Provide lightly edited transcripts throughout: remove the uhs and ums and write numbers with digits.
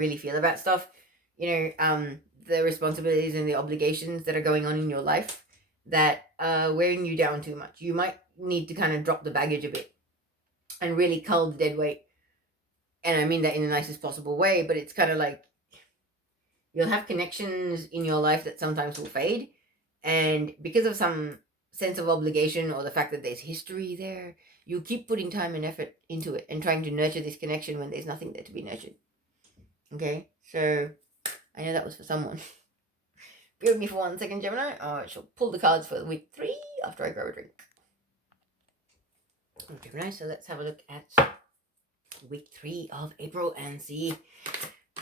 really feel about stuff, the responsibilities and the obligations that are going on in your life that are wearing you down too much. You might need to kind of drop the baggage a bit and really cull the dead weight. And I mean that in the nicest possible way, but it's kind of like you'll have connections in your life that sometimes will fade. And because of some sense of obligation or the fact that there's history there, you keep putting time and effort into it and trying to nurture this connection when there's nothing there to be nurtured. Okay, so I know that was for someone. Bear with me for 1 second, Gemini. I shall pull the cards for week 3 after I grab a drink. Gemini, so let's have a look at week 3 of April and see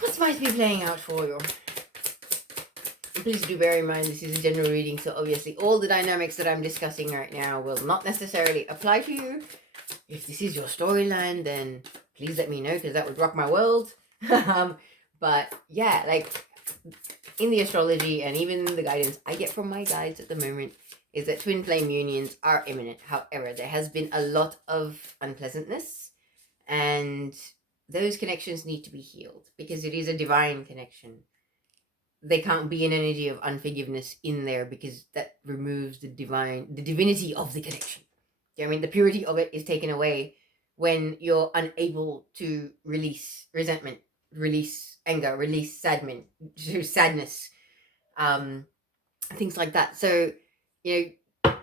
what might be playing out for you. Please do bear in mind this is a general reading, so obviously all the dynamics that I'm discussing right now will not necessarily apply to you. If this is your storyline, then please let me know, because that would rock my world. But yeah, like in the astrology and even the guidance I get from my guides at the moment is that twin flame unions are imminent. However, there has been a lot of unpleasantness, and those connections need to be healed because it is a divine connection. There can't be an energy of unforgiveness in there because that removes the divinity of the connection. I mean, the purity of it is taken away when you're unable to release resentment, release anger, release sadness, things like that. So,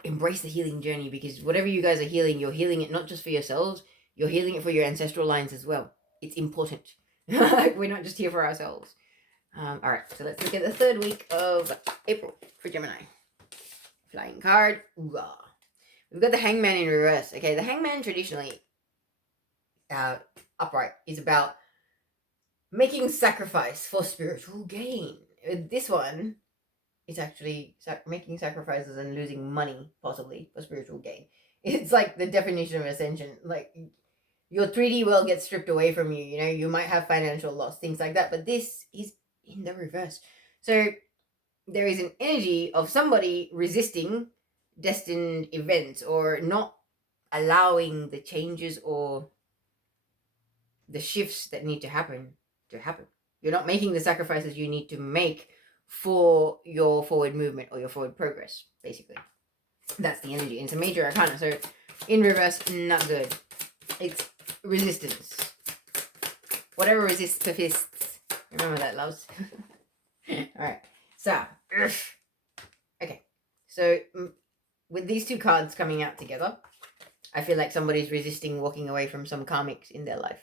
embrace the healing journey, because whatever you guys are healing, you're healing it not just for yourselves, you're healing it for your ancestral lines as well. It's important. We're not just here for ourselves. All right, so let's look at the 3rd week of April for Gemini. Flying card. Ooh-ah. We've got the Hangman in reverse. Okay, the Hangman traditionally, upright, is about making sacrifice for spiritual gain. This one is actually making sacrifices and losing money, possibly, for spiritual gain. It's like the definition of ascension. Like, your 3D world gets stripped away from you. You might have financial loss, things like that. But this is in the reverse. So there is an energy of somebody resisting destined events or not allowing the changes or the shifts that need to happen. You're not making the sacrifices you need to make for your forward movement or your forward progress, basically. That's the energy. And it's a major arcana. So in reverse, not good. It's resistance. Whatever resists persists. Remember that, loves. Alright, so okay, so with these 2 cards coming out together, I feel like somebody's resisting walking away from some karmics in their life.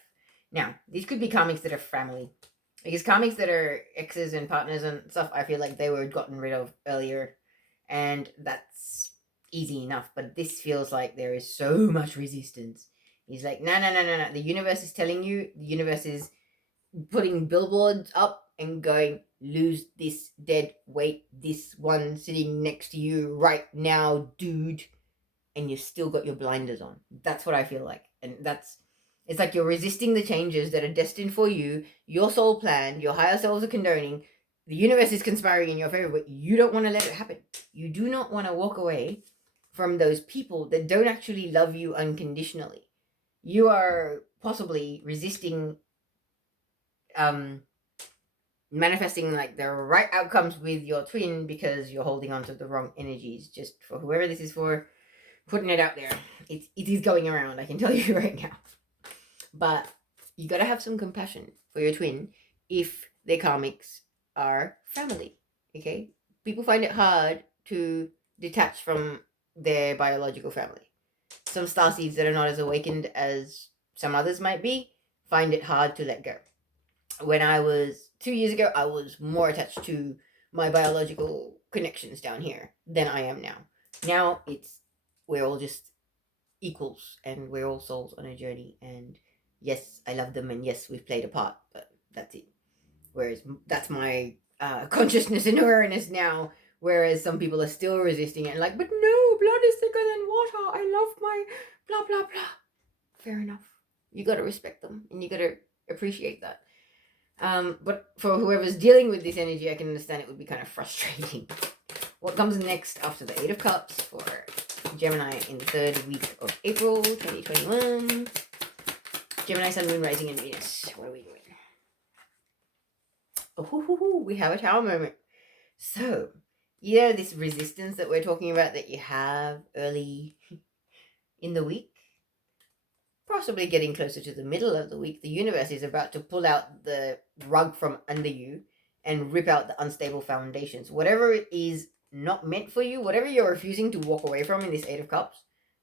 Now, these could be karmics that are family, because karmics that are exes and partners and stuff, I feel like they were gotten rid of earlier, and that's easy enough. But this feels like there is so much resistance. He's like, no. The universe is telling you, the universe is putting billboards up and going, lose this dead weight, this one sitting next to you right now, dude, and you still got your blinders on. That's what I feel like. And it's like you're resisting the changes that are destined for you, your soul plan, your higher selves are condoning, the universe is conspiring in your favor, but you don't want to let it happen. You do not want to walk away from those people that don't actually love you unconditionally. You are possibly resisting manifesting like the right outcomes with your twin because you're holding on to the wrong energies. Just for whoever this is for, putting it out there. It is going around, I can tell you right now. But you gotta have some compassion for your twin if their karmics are family. Okay, people find it hard to detach from their biological family. Some starseeds that are not as awakened as some others might be find it hard to let go. When I was 2 years ago, I was more attached to my biological connections down here than I am now. Now we're all just equals and we're all souls on a journey. And yes, I love them, and yes, we've played a part, but that's it. Whereas that's my consciousness and awareness now. Whereas some people are still resisting it and like, but no, blood is thicker than water. I love my blah blah blah. Fair enough. You gotta respect them and you gotta appreciate that. But for whoever's dealing with this energy, I can understand it would be kind of frustrating. What comes next after the 8 of Cups for Gemini in the 3rd week of April 2021? Gemini, Sun, Moon, Rising, and Venus. What are we doing? Oh, we have a tower moment. So, this resistance that we're talking about that you have early in the week, possibly getting closer to the middle of the week, the universe is about to pull out the rug from under you and rip out the unstable foundations. Whatever it is not meant for you, whatever you're refusing to walk away from in this Eight of Cups,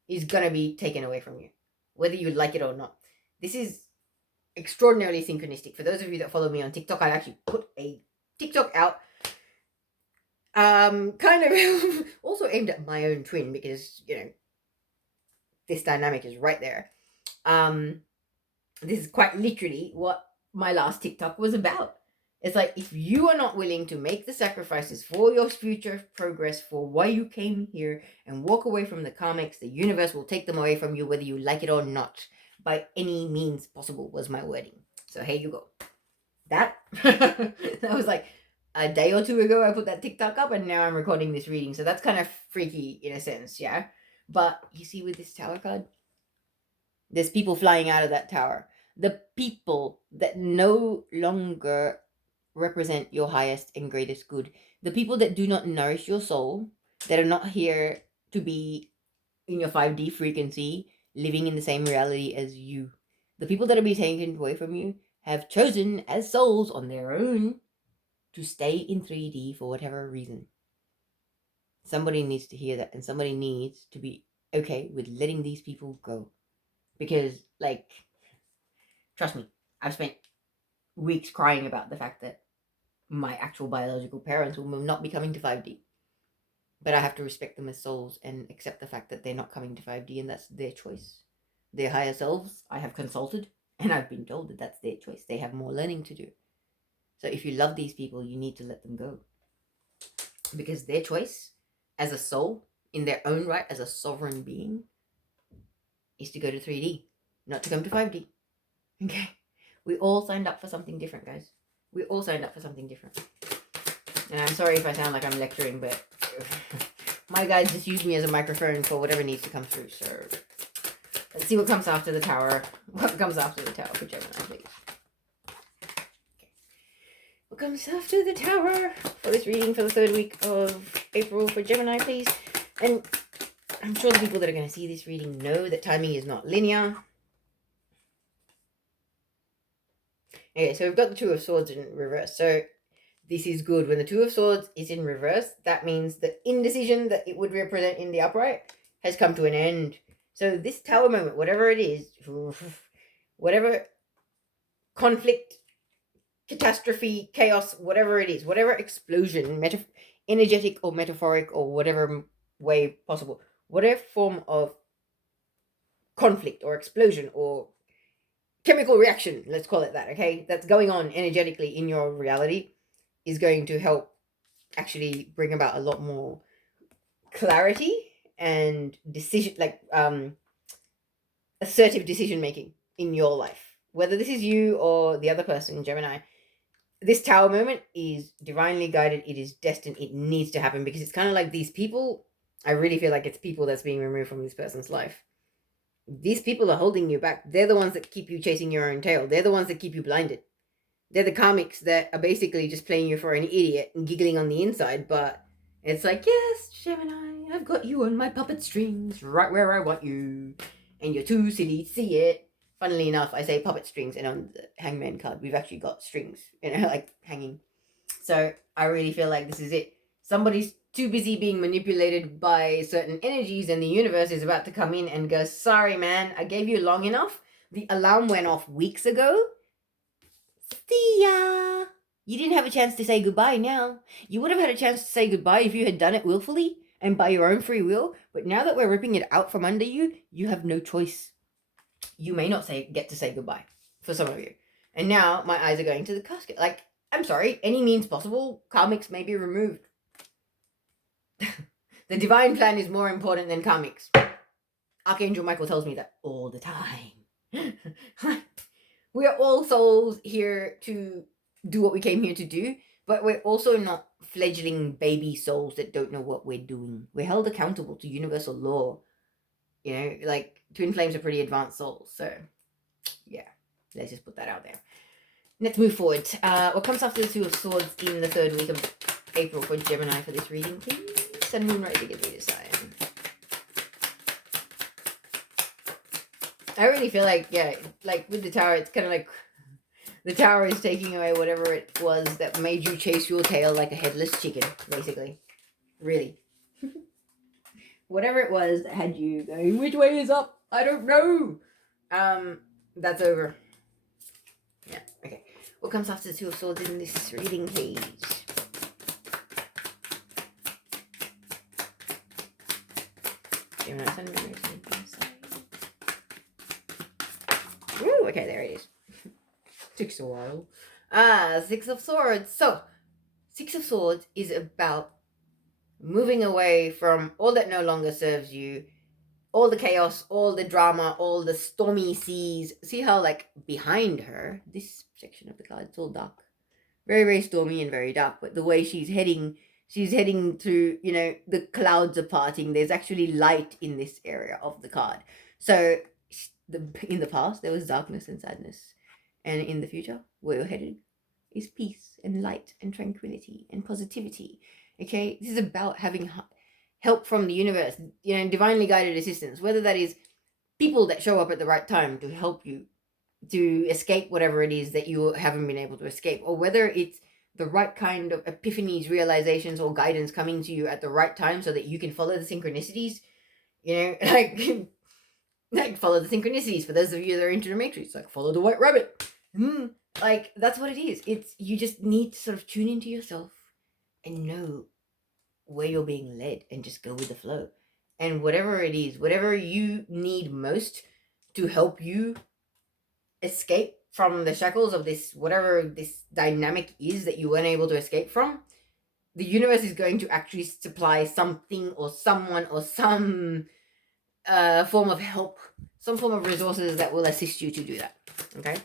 is going to be taken away from you, whether you like it or not. This is extraordinarily synchronistic. For those of you that follow me on TikTok, I actually put a TikTok out kind of also aimed at my own twin, because this dynamic is right there. This is quite literally what my last TikTok was about. It's like, if you are not willing to make the sacrifices for your future progress, for why you came here, and walk away from the karmics, the universe will take them away from you, whether you like it or not, by any means possible, was my wording. So here you go. That was like a day or two ago I put that TikTok up, and now I'm recording this reading. So that's kind of freaky in a sense, yeah? But you see, with this tower card, there's people flying out of that tower. The people that no longer represent your highest and greatest good. The people that do not nourish your soul, that are not here to be in your 5D frequency, living in the same reality as you. The people that are being taken away from you have chosen as souls on their own to stay in 3D for whatever reason. Somebody needs to hear that, and somebody needs to be okay with letting these people go. Because, trust me, I've spent weeks crying about the fact that my actual biological parents will not be coming to 5D. But I have to respect them as souls and accept the fact that they're not coming to 5D, and that's their choice. Their higher selves, I have consulted, and I've been told that that's their choice. They have more learning to do. So if you love these people, you need to let them go. Because their choice, as a soul, in their own right, as a sovereign being, is to go to 3D, not to come to 5D. Okay? We all signed up for something different, guys. We all signed up for something different. And I'm sorry if I sound like I'm lecturing, but my guides just use me as a microphone for whatever needs to come through. So let's see what comes after the tower. What comes after the tower for Gemini, please? Okay. What comes after the tower for this reading for the 3rd week of April for Gemini, please? And I'm sure the people that are going to see this reading know that timing is not linear. Okay, so we've got the Two of Swords in reverse. So this is good. When the Two of Swords is in reverse, that means the indecision that it would represent in the upright has come to an end. So this tower moment, whatever it is, whatever conflict, catastrophe, chaos, whatever it is, whatever explosion, energetic or metaphoric or whatever way possible, whatever form of conflict or explosion or chemical reaction, let's call it that, okay, that's going on energetically in your reality, is going to help actually bring about a lot more clarity and decision, assertive decision making in your life. Whether this is you or the other person, Gemini, this tower moment is divinely guided. It is destined. It needs to happen, because it's kind of like these people. I really feel like it's people that's being removed from this person's life. These people are holding you back. They're the ones that keep you chasing your own tail. They're the ones that keep you blinded. They're the karmics that are basically just playing you for an idiot and giggling on the inside, but it's like, yes, Gemini, I've got you on my puppet strings right where I want you, and you're too silly to see it. Funnily enough, I say puppet strings, and on the Hangman card, we've actually got strings, like hanging. So I really feel like this is it. Somebody's too busy being manipulated by certain energies, and the universe is about to come in and go, sorry, man, I gave you long enough. The alarm went off weeks ago. See ya. You didn't have a chance to say goodbye now. You would have had a chance to say goodbye if you had done it willfully and by your own free will, but now that we're ripping it out from under you, you have no choice. You may not get to say goodbye for some of you. And now my eyes are going to the casket. Like, I'm sorry, any means possible, karmics may be removed. The divine plan is more important than karmics. Archangel Michael tells me that all the time. We are all souls here to do what we came here to do, but we're also not fledgling baby souls that don't know what we're doing. We're held accountable to universal law. Like twin flames are pretty advanced souls. So, yeah, let's just put that out there. Let's move forward. What comes after the Two of Swords in the third week of April for Gemini for this reading, please? Sun, Moon, Rising, give me the sign. I really feel like, yeah, like with the Tower, it's kind of like the Tower is taking away whatever it was that made you chase your tail like a headless chicken, basically. Really. Whatever it was that had you going, which way is up? I don't know. That's over. Yeah, okay. What comes after the Two of Swords in this reading, please? Ooh, okay, there it is. Takes a while. Six of Swords. So, Six of Swords is about moving away from all that no longer serves you, all the chaos, all the drama, all the stormy seas. See how, like, behind her, this section of the card, it's all dark. Very, very stormy and very dark. But the way she's heading to, you know, the clouds are parting. There's actually light in this area of the card. So, in the past, there was darkness and sadness. And in the future, where you're headed is peace and light and tranquility and positivity. Okay? This is about having help from the universe, you know, divinely guided assistance, whether that is people that show up at the right time to help you to escape whatever it is that you haven't been able to escape, or whether it's the right kind of epiphanies, realizations, or guidance coming to you at the right time so that you can follow the synchronicities, you know, like follow the synchronicities. For those of you that are into the Matrix, like follow the white rabbit. Like that's what it is. It's you just need to sort of tune into yourself and know where you're being led and just go with the flow. And whatever it is, whatever you need most to help you escape from the shackles of this, whatever this dynamic is that you weren't able to escape from, the universe is going to actually supply something or someone or some form of help, some form of resources that will assist you to do that. Okay?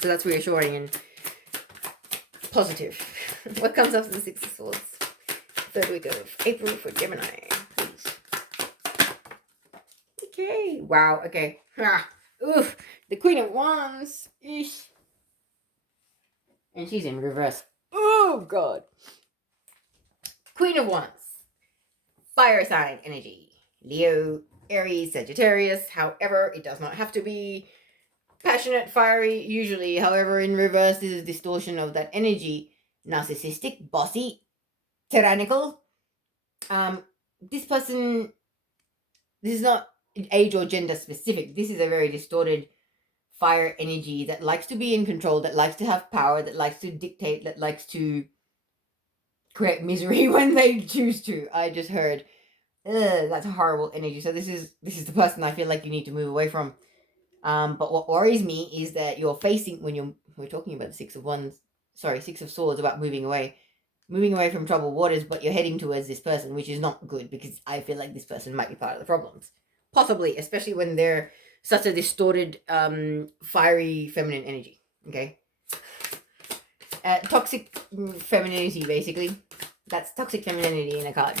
So that's reassuring and positive. What comes after the Six of Swords? Third week of April for Gemini, please. Okay. Wow. Okay. Oof. The Queen of Wands. Eesh. And she's in reverse. Oh, God. Queen of Wands. Fire sign energy. Leo, Aries, Sagittarius. However, it does not have to be passionate, fiery, usually. However, in reverse, this is a distortion of that energy. Narcissistic, bossy, tyrannical. This person, this is not age or gender specific. This is a very distorted fire energy that likes to be in control, that likes to have power, that likes to dictate, that likes to create misery when they choose to. I just heard, that's a horrible energy. So this is the person I feel like you need to move away from. But what worries me is that you're facing, we're talking about the Six of Swords, about moving away from troubled waters, but you're heading towards this person, which is not good, because I feel like this person might be part of the problems. Possibly, especially when they're such a distorted, fiery feminine energy. Okay? Toxic femininity, basically. That's toxic femininity in a card.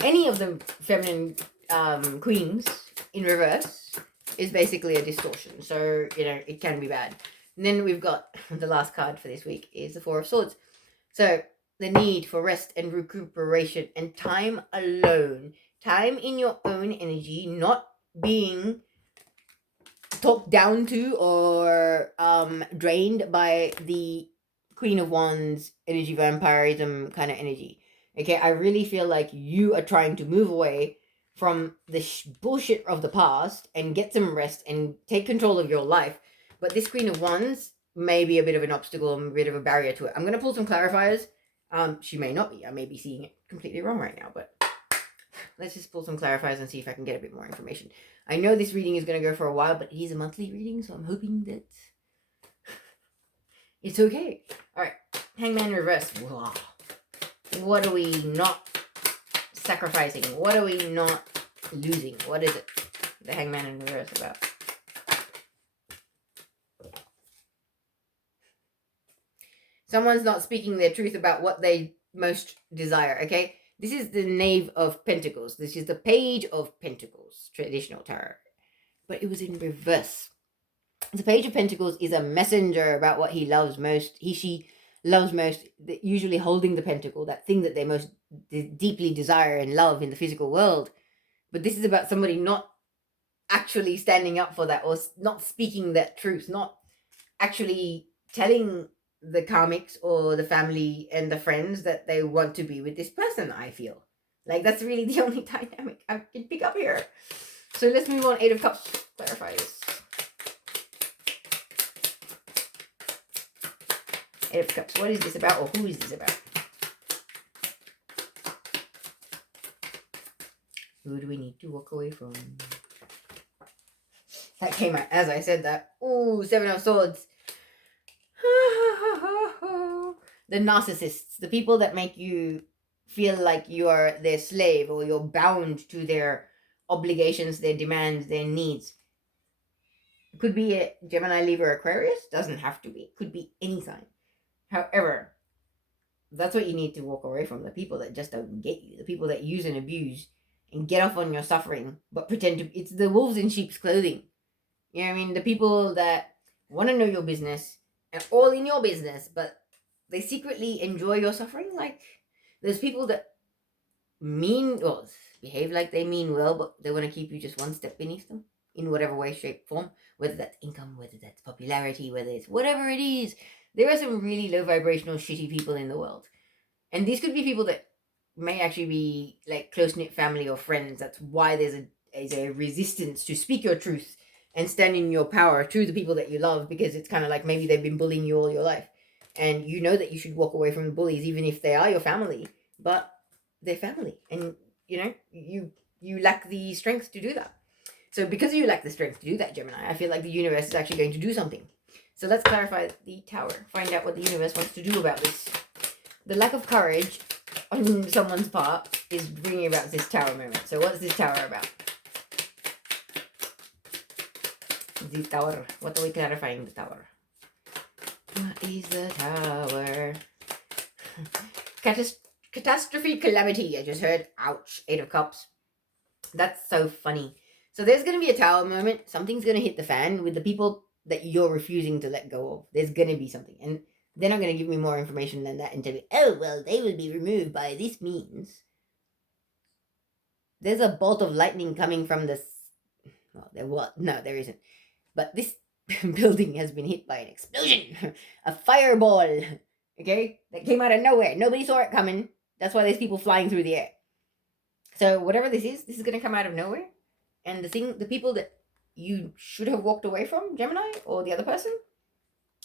Any of the feminine queens in reverse is basically a distortion. So, you know, it can be bad. And then we've got the last card for this week is the Four of Swords. So, the need for rest and recuperation and time alone. Time in your own energy, not being talked down to or drained by the Queen of Wands energy, vampirism kind of energy. Okay, I really feel like you are trying to move away from the bullshit of the past and get some rest and take control of your life. But this Queen of Wands may be a bit of an obstacle and a bit of a barrier to it. I'm going to pull some clarifiers. She may not be. I may be seeing it completely wrong right now, but let's just pull some clarifiers and see if I can get a bit more information. I know this reading is going to go for a while, but it is a monthly reading, so I'm hoping that it's okay. All right, Hangman reverse. Wow. What are we not sacrificing? What are we not losing? What is it? The Hangman in reverse about. Someone's not speaking their truth about what they most desire, okay? This is the Knave of Pentacles. This is the Page of Pentacles, traditional tarot. But it was in reverse. The Page of Pentacles is a messenger about what he loves most. She loves most, usually holding the pentacle, that thing that they most deeply desire and love in the physical world. But this is about somebody not actually standing up for that, or not speaking that truth, not actually telling the karmics or the family and the friends that they want to be with this person. I feel like that's really the only dynamic I can pick up here. So let's move on. Eight of Cups. Clarify this. Eight of Cups. What is this about, or who is this about? Who do we need to walk away from? That came out as I said that. Ooh, Seven of Swords. The narcissists, the people that make you feel like you are their slave, or you're bound to their obligations, their demands, their needs. It could be a Gemini, Libra, Aquarius. Doesn't have to be. It could be any sign. However, that's what you need to walk away from. The people that just don't get you. The people that use and abuse and get off on your suffering, but pretend to. It's the wolves in sheep's clothing. You know what I mean? The people that want to know your business and all in your business, but they secretly enjoy your suffering. Like, there's people that behave like they mean well, but they want to keep you just one step beneath them in whatever way, shape, form, whether that's income, whether that's popularity, whether it's whatever it is. There are some really low vibrational, shitty people in the world. And these could be people that may actually be like close-knit family or friends. That's why there's a resistance to speak your truth and stand in your power to the people that you love, because it's kind of like maybe they've been bullying you all your life. And you know that you should walk away from the bullies, even if they are your family, but they're family. And, you lack the strength to do that. So because you lack the strength to do that, Gemini, I feel like the universe is actually going to do something. So let's clarify the Tower. Find out what the universe wants to do about this. The lack of courage on someone's part is bringing about this Tower moment. So what's this Tower about? The Tower. What are we clarifying the Tower? What is the Tower? Catastrophe, calamity. I just heard. Ouch. Eight of Cups. That's so funny. So there's going to be a Tower moment. Something's going to hit the fan with the people that you're refusing to let go of. There's going to be something. And they're not going to give me more information than that and tell me, oh, well, they will be removed by this means. There's a bolt of lightning coming from this. Well, there was. No, there isn't. But this building has been hit by an explosion. A fireball. Okay? That came out of nowhere. Nobody saw it coming. That's why there's people flying through the air. So whatever this is going to come out of nowhere. And the people that you should have walked away from, Gemini, or the other person,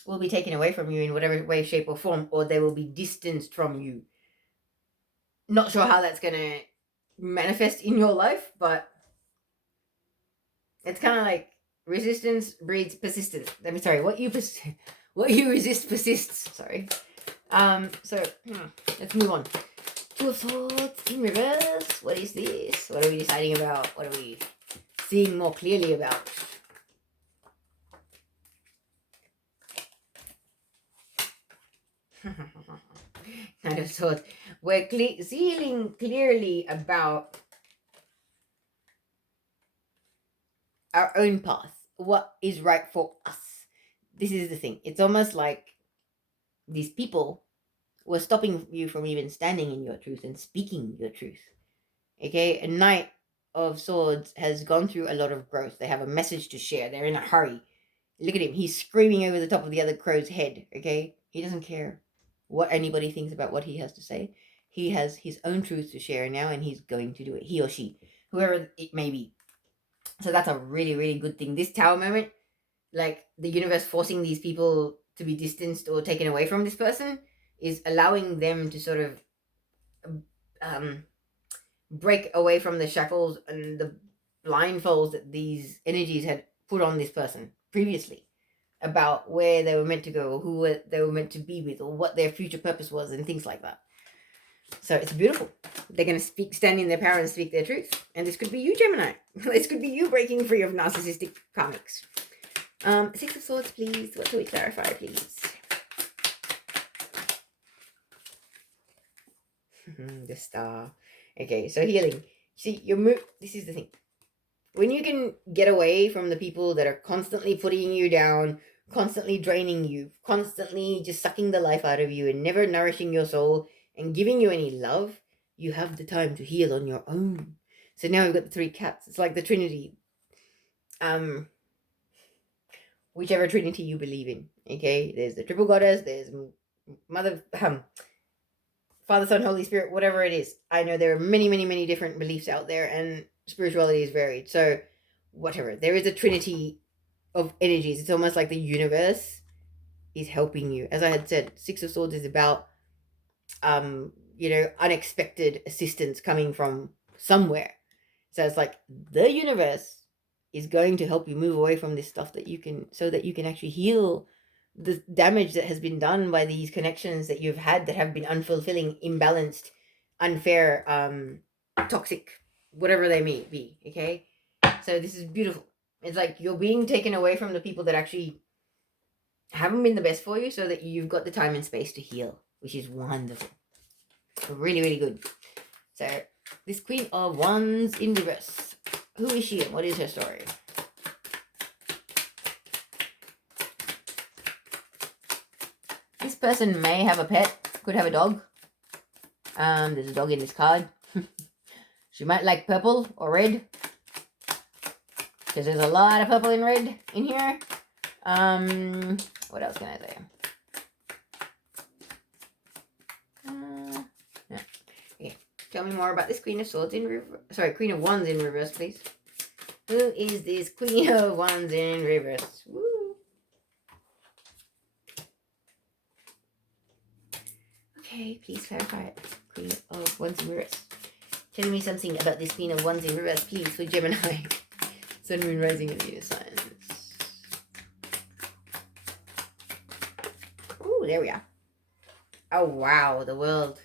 will be taken away from you in whatever way, shape, or form, or they will be distanced from you. Not sure how that's going to manifest in your life, but it's kind of like resistance breeds persistence. What you resist persists. Sorry. So let's move on. Two of Swords in reverse. What is this? What are we deciding about? What are we seeing more clearly about? Kind of Swords. We're seeing clearly about our own path. What is right for us? This is the thing. It's almost like these people were stopping you from even standing in your truth and speaking your truth. Okay? A Knight of Swords has gone through a lot of growth. They have a message to share. They're in a hurry. Look at him. He's screaming over the top of the other crow's head. Okay? He doesn't care what anybody thinks about what he has to say. He has his own truth to share now, and he's going to do it. He or she, whoever it may be. So that's a really, really good thing. This Tower moment, like the universe forcing these people to be distanced or taken away from this person, is allowing them to sort of break away from the shackles and the blindfolds that these energies had put on this person previously about where they were meant to go, or who they were meant to be with, or what their future purpose was, and things like that. So it's beautiful. They're going to stand in their power and speak their truth. And this could be you, Gemini. This could be you breaking free of narcissistic karmics. Six of Swords, please. What do we clarify, please? The Star. Okay, so healing. See, this is the thing. When you can get away from the people that are constantly putting you down, constantly draining you, constantly just sucking the life out of you and never nourishing your soul and giving you any love, you have the time to heal on your own. So now we've got the three cats. It's like the Trinity. Whichever Trinity you believe in. Okay, there's the triple goddess. There's Mother, Father, Son, Holy Spirit. Whatever it is, I know there are many, many, many different beliefs out there, and spirituality is varied. So, whatever, there is a Trinity of energies. It's almost like the universe is helping you. As I had said, Six of Swords is about unexpected assistance coming from somewhere. So it's like the universe is going to help you move away from this stuff so that you can actually heal the damage that has been done by these connections that you've had that have been unfulfilling, imbalanced, unfair, toxic, whatever they may be. Okay, so this is beautiful. It's like you're being taken away from the people that actually haven't been the best for you, so that you've got the time and space to heal, which is wonderful. Really, really good. So this Queen of Wands in reverse. Who is she and what is her story? This person may have a pet, could have a dog. There's a dog in this card. She might like purple or red, because there's a lot of purple and red in here. What else can I say? Yeah. Okay. Tell me more about this Queen of Swords in reverse. Sorry, Queen of Wands in reverse, please. Who is this Queen of Wands in reverse? Woo. Okay, please clarify it. Queen of Wands in reverse. Tell me something about this Queen of Wands in reverse, please, for Gemini. Sun, Moon, Rising, and Venus signs. Ooh, there we are. Oh, wow, the world.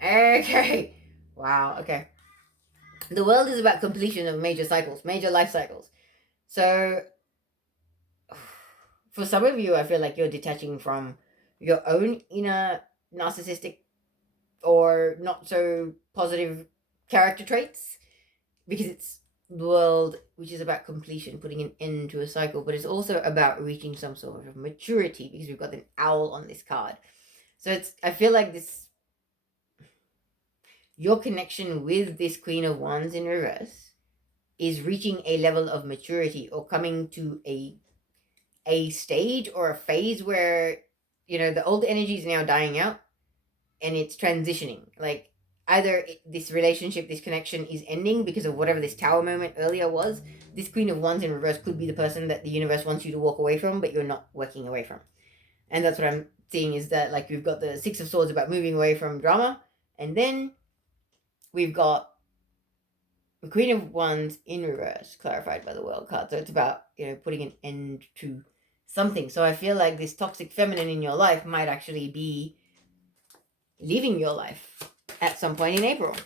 Okay. Wow, okay. The world is about completion of major cycles, major life cycles. So, for some of you, I feel like you're detaching from your own inner narcissistic or not so positive character traits, because it's the world which is about completion, putting an end to a cycle, but it's also about reaching some sort of maturity, because we've got an owl on this card. So I feel like your connection with this Queen of Wands in reverse is reaching a level of maturity, or coming to a stage or a phase where, the old energy is now dying out and it's transitioning. Like, either this relationship, this connection is ending because of whatever this tower moment earlier was. This Queen of Wands in reverse could be the person that the universe wants you to walk away from, but you're not working away from. And that's what I'm seeing, is that, like, we've got the Six of Swords about moving away from drama, and then we've got the Queen of Wands in reverse, clarified by the World card. So it's about, putting an end to something. So I feel like this toxic feminine in your life might actually be leaving your life at some point in April.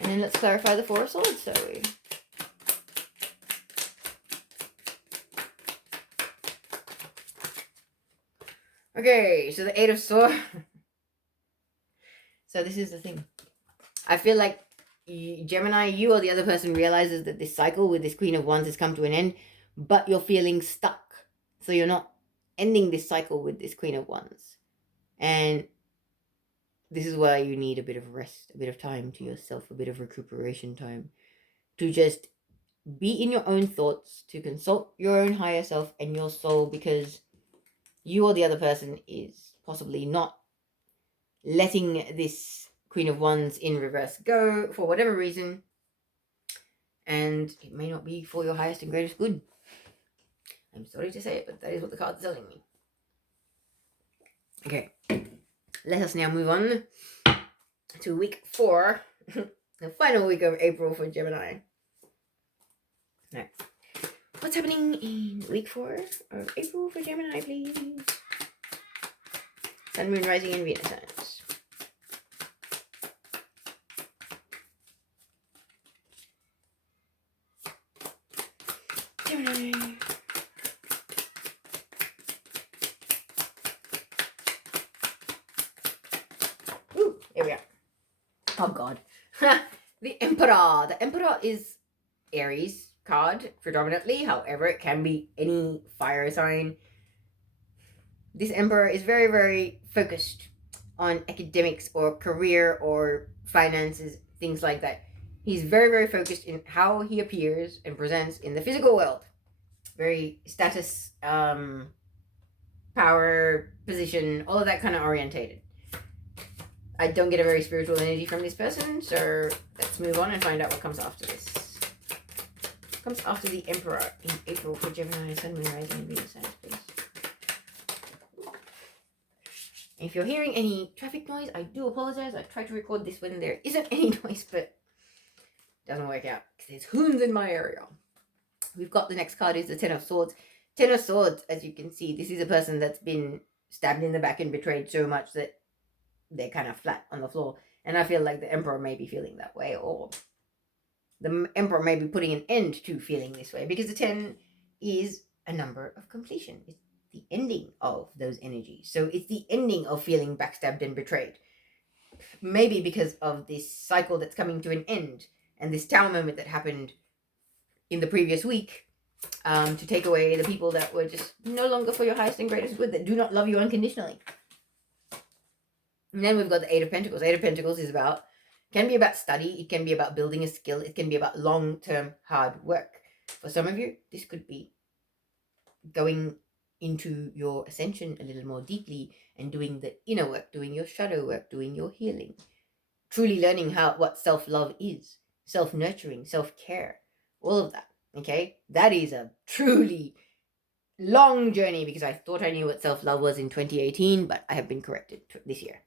And then let's clarify the Four of Swords, so okay, so the Eight of Swords. So this is the thing. I feel like Gemini, you or the other person realizes that this cycle with this Queen of Wands has come to an end, but you're feeling stuck. So you're not ending this cycle with this Queen of Wands. And this is why you need a bit of rest, a bit of time to yourself, a bit of recuperation time, to just be in your own thoughts, to consult your own higher self and your soul, because you or the other person is possibly not letting this Queen of Wands in reverse go for whatever reason, and it may not be for your highest and greatest good. I'm sorry to say it, but that is what the card's telling me. Okay, let us now move on to week 4, the final week of April for Gemini. Now, what's happening in week 4 of April for Gemini, please? Sun, Moon, Rising, and Venus signs. Gemini. Ooh, there we are. Oh, God. The Emperor. The Emperor is Aries card predominantly. However, it can be any fire sign. This Emperor is very, very focused on academics or career or finances, things like that. He's very, very focused in how he appears and presents in the physical world. Very status, power, position, all of that kind of orientated. I don't get a very spiritual energy from this person, so let's move on and find out what comes after this. What comes after the Emperor in April for Gemini, Sun, Moon, Rising, and Venus, please. If you're hearing any traffic noise, I do apologize. I tried to record this when there isn't any noise, but it doesn't work out because there's hoons in my area. We've got the next card is the Ten of Swords. Ten of Swords, as you can see, this is a person that's been stabbed in the back and betrayed so much that they're kind of flat on the floor. And I feel like the Emperor may be feeling that way, or the Emperor may be putting an end to feeling this way, because the 10 is a number of completion. It's the ending of those energies. So it's the ending of feeling backstabbed and betrayed. Maybe because of this cycle that's coming to an end, and this Tower moment that happened in the previous week, to take away the people that were just no longer for your highest and greatest good, that do not love you unconditionally. And then we've got the Eight of Pentacles. Eight of Pentacles is can be about study. It can be about building a skill. It can be about long-term hard work. For some of you, this could be going into your ascension a little more deeply and doing the inner work, doing your shadow work, doing your healing. Truly learning what self-love is, self-nurturing, self-care, all of that, okay? That is a truly long journey, because I thought I knew what self-love was in 2018, but I have been corrected this year.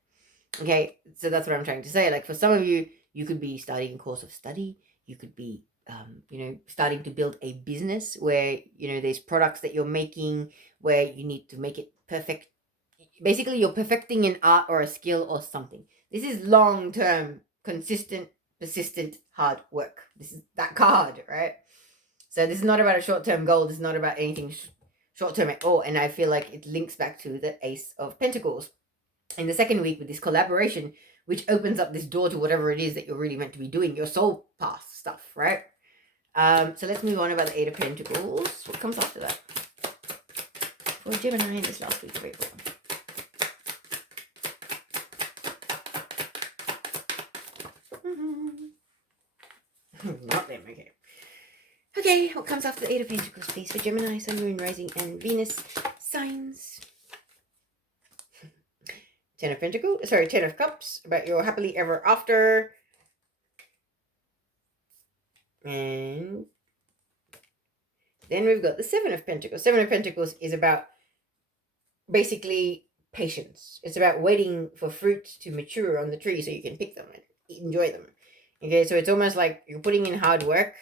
Okay, so that's what I'm trying to say. Like, for some of you, you could be starting a course of study. You could be, starting to build a business where, there's products that you're making where you need to make it perfect. Basically, you're perfecting an art or a skill or something. This is long-term, consistent, persistent, hard work. This is that card, right? So this is not about a short-term goal. This is not about anything short-term at all. And I feel like it links back to the Ace of Pentacles in the second week with this collaboration, which opens up this door to whatever it is that you're really meant to be doing, your soul path stuff, right? So let's move on about the Eight of Pentacles. What comes after that for Gemini in this last week of April? Not them, okay. Okay, what comes after the Eight of Pentacles, please, for Gemini, Sun, Moon, Rising, and Venus signs? Ten of Cups, about your happily ever after. And then we've got the Seven of Pentacles. Seven of Pentacles is about basically patience. It's about waiting for fruit to mature on the tree so you can pick them and enjoy them. Okay, so it's almost like you're putting in hard work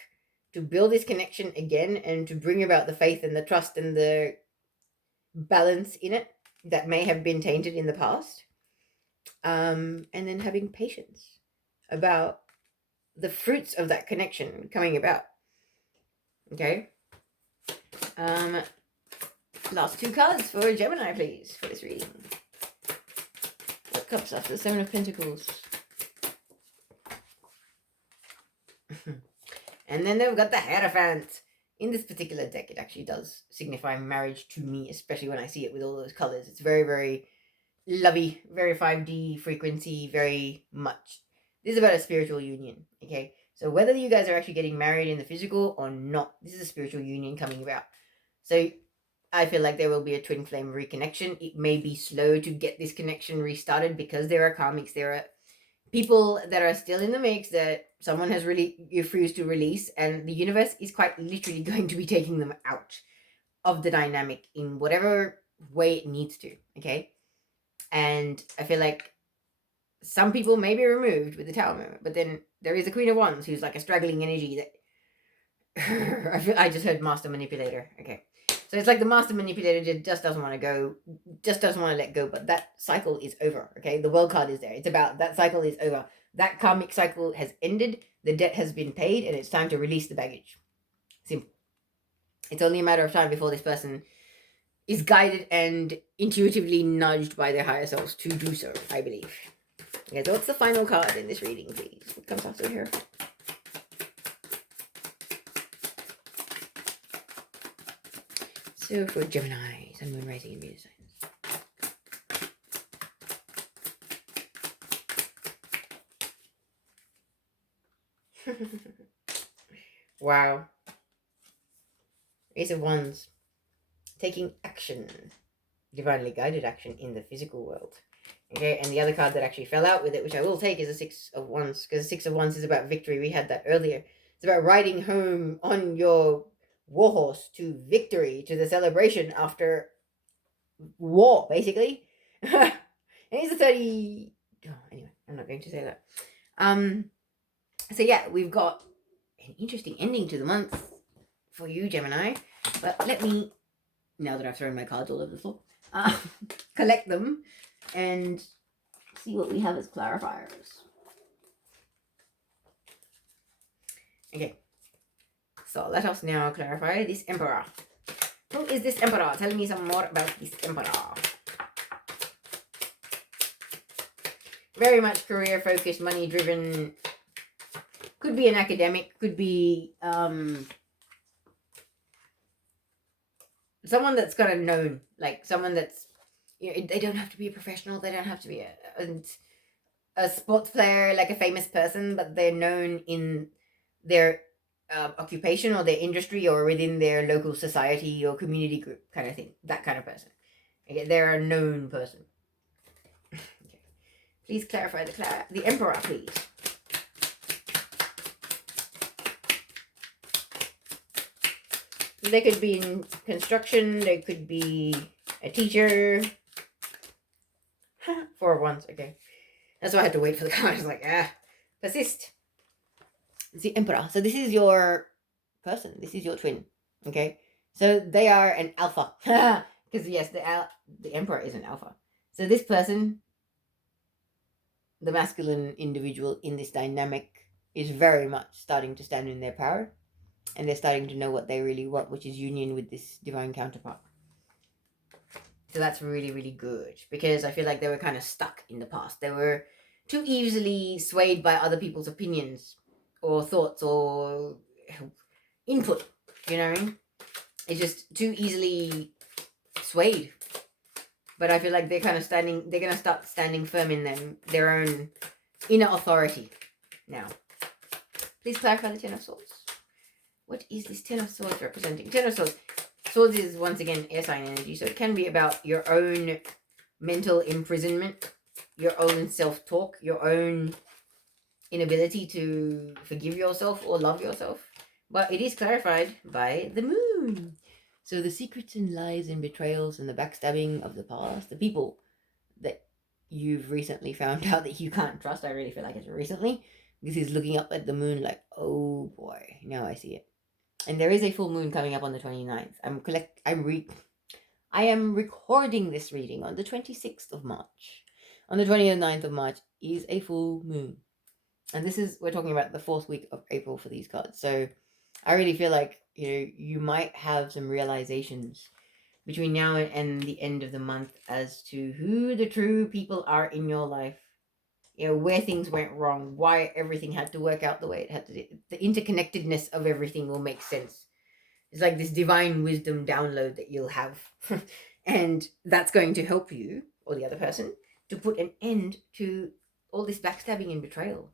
to build this connection again and to bring about the faith and the trust and the balance in it that may have been tainted in the past. And then having patience about the fruits of that connection coming about. Okay. Last two cards for Gemini, please, for this reading. What comes after the Seven of Pentacles? And then they've got the Hierophant. In this particular deck, it actually does signify marriage to me, especially when I see it with all those colors. It's very, very lovey, very 5D frequency, very much. This is about a spiritual union, okay? So whether you guys are actually getting married in the physical or not, this is a spiritual union coming about. So I feel like there will be a twin flame reconnection. It may be slow to get this connection restarted because there are karmics, there are people that are still in the mix that someone has really refused to release, and the universe is quite literally going to be taking them out of the dynamic in whatever way it needs to, okay? And I feel like some people may be removed with the Tower moment, but then there is a Queen of Wands who's like a straggling energy that I just heard Master Manipulator. Okay, so it's like the Master Manipulator just doesn't want to go, just doesn't want to let go, but that cycle is over. Okay, the World card is there. It's about that cycle is over. That karmic cycle has ended. The debt has been paid, and it's time to release the baggage. Simple. It's only a matter of time before this person is guided and intuitively nudged by their higher selves to do so, I believe. Okay, so what's the final card in this reading, please? What comes after here? So for Gemini, Sun, Moon, Rising, and Venus signs. Wow. Ace of Wands. Taking action. Divinely guided action in the physical world. Okay, and the other card that actually fell out with it, which I will take, is a Six of Wands, because Six of Wands is about victory. We had that earlier. It's about riding home on your warhorse to victory, to the celebration after war, basically. And it's a 30. Oh, anyway, I'm not going to say that. So yeah, we've got an interesting ending to the month for you, Gemini. But let me, now that I've thrown my cards all over the floor, collect them and see what we have as clarifiers. Okay, so let us now clarify this Emperor. Who is this Emperor? Tell me some more about this Emperor. Very much career focused, money driven. Could be an academic, could be someone that's kind of known, like someone that's, you know, they don't have to be a professional, they don't have to be a sports player, like a famous person, but they're known in their occupation or their industry or within their local society or community group kind of thing. That kind of person. Okay, they're a known person. Okay. Please clarify the Emperor, please. They could be in construction. They could be a teacher. Four of Wands. Okay. That's why I had to wait for the card. I was like, persist. It's the Emperor. So this is your person. This is your twin. Okay. So they are an alpha. Because yes, the Emperor is an alpha. So this person, the masculine individual in this dynamic, is very much starting to stand in their power. And they're starting to know what they really want, which is union with this divine counterpart. So that's really, really good. Because I feel like they were kind of stuck in the past. They were too easily swayed by other people's opinions or thoughts or input. You know what I mean? It's just too easily swayed. But I feel like they're going to start standing firm in their own inner authority now. Please clarify the Ten of Swords. What is this Ten of Swords representing? Ten of Swords. Swords is, once again, air sign energy. So it can be about your own mental imprisonment, your own self-talk, your own inability to forgive yourself or love yourself. But it is clarified by the moon. So the secrets and lies and betrayals and the backstabbing of the past, the people that you've recently found out that you can't trust. I really feel like it's recently. This is looking up at the moon like, oh boy, now I see it. And there is a full moon coming up on the 29th. I am recording this reading on the 26th of March. On the 29th of March is a full moon. And we're talking about the 4th week of April for these cards. So I really feel like, you might have some realizations between now and the end of the month as to who the true people are in your life. Where things went wrong, why everything had to work out the way it had to do. The interconnectedness of everything will make sense. It's like this divine wisdom download that you'll have. And that's going to help you, or the other person, to put an end to all this backstabbing and betrayal.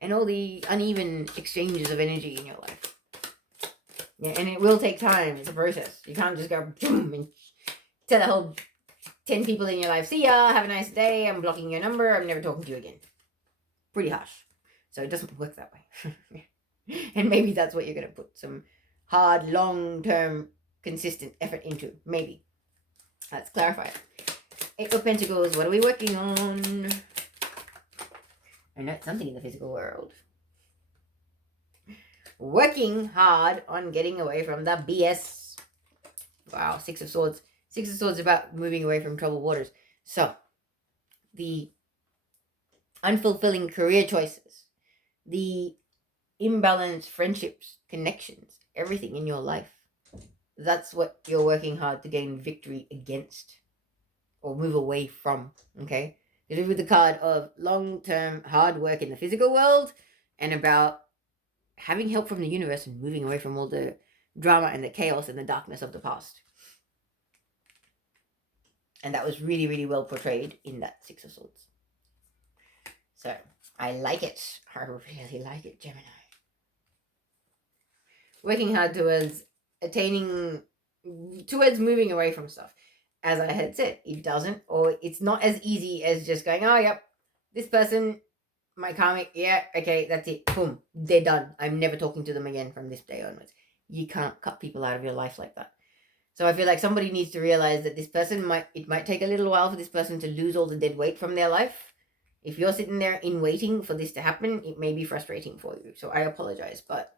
And all the uneven exchanges of energy in your life. Yeah, and it will take time. It's a process. You can't just go boom and tell the whole 10 people in your life, see ya, have a nice day, I'm blocking your number, I'm never talking to you again. Pretty harsh. So it doesn't work that way. And maybe that's what you're going to put some hard, long-term, consistent effort into. Maybe. Let's clarify it. Eight of Pentacles, what are we working on? I know it's something in the physical world. Working hard on getting away from the BS. Wow, Six of Swords. Six of Swords is about moving away from troubled waters. So, the unfulfilling career choices, the imbalanced friendships, connections, everything in your life. That's what you're working hard to gain victory against or move away from, okay? It is with the card of long-term hard work in the physical world and about having help from the universe and moving away from all the drama and the chaos and the darkness of the past. And that was really, really well portrayed in that Six of Swords. So I like it. I really like it, Gemini. Working hard towards moving away from stuff. As I had said, it doesn't, or it's not as easy as just going, oh, yep, this person, my karmic, yeah, okay, that's it, boom, they're done. I'm never talking to them again from this day onwards. You can't cut people out of your life like that. So I feel like somebody needs to realize that this person it might take a little while for this person to lose all the dead weight from their life. If you're sitting there in waiting for this to happen, it may be frustrating for you. So I apologize, but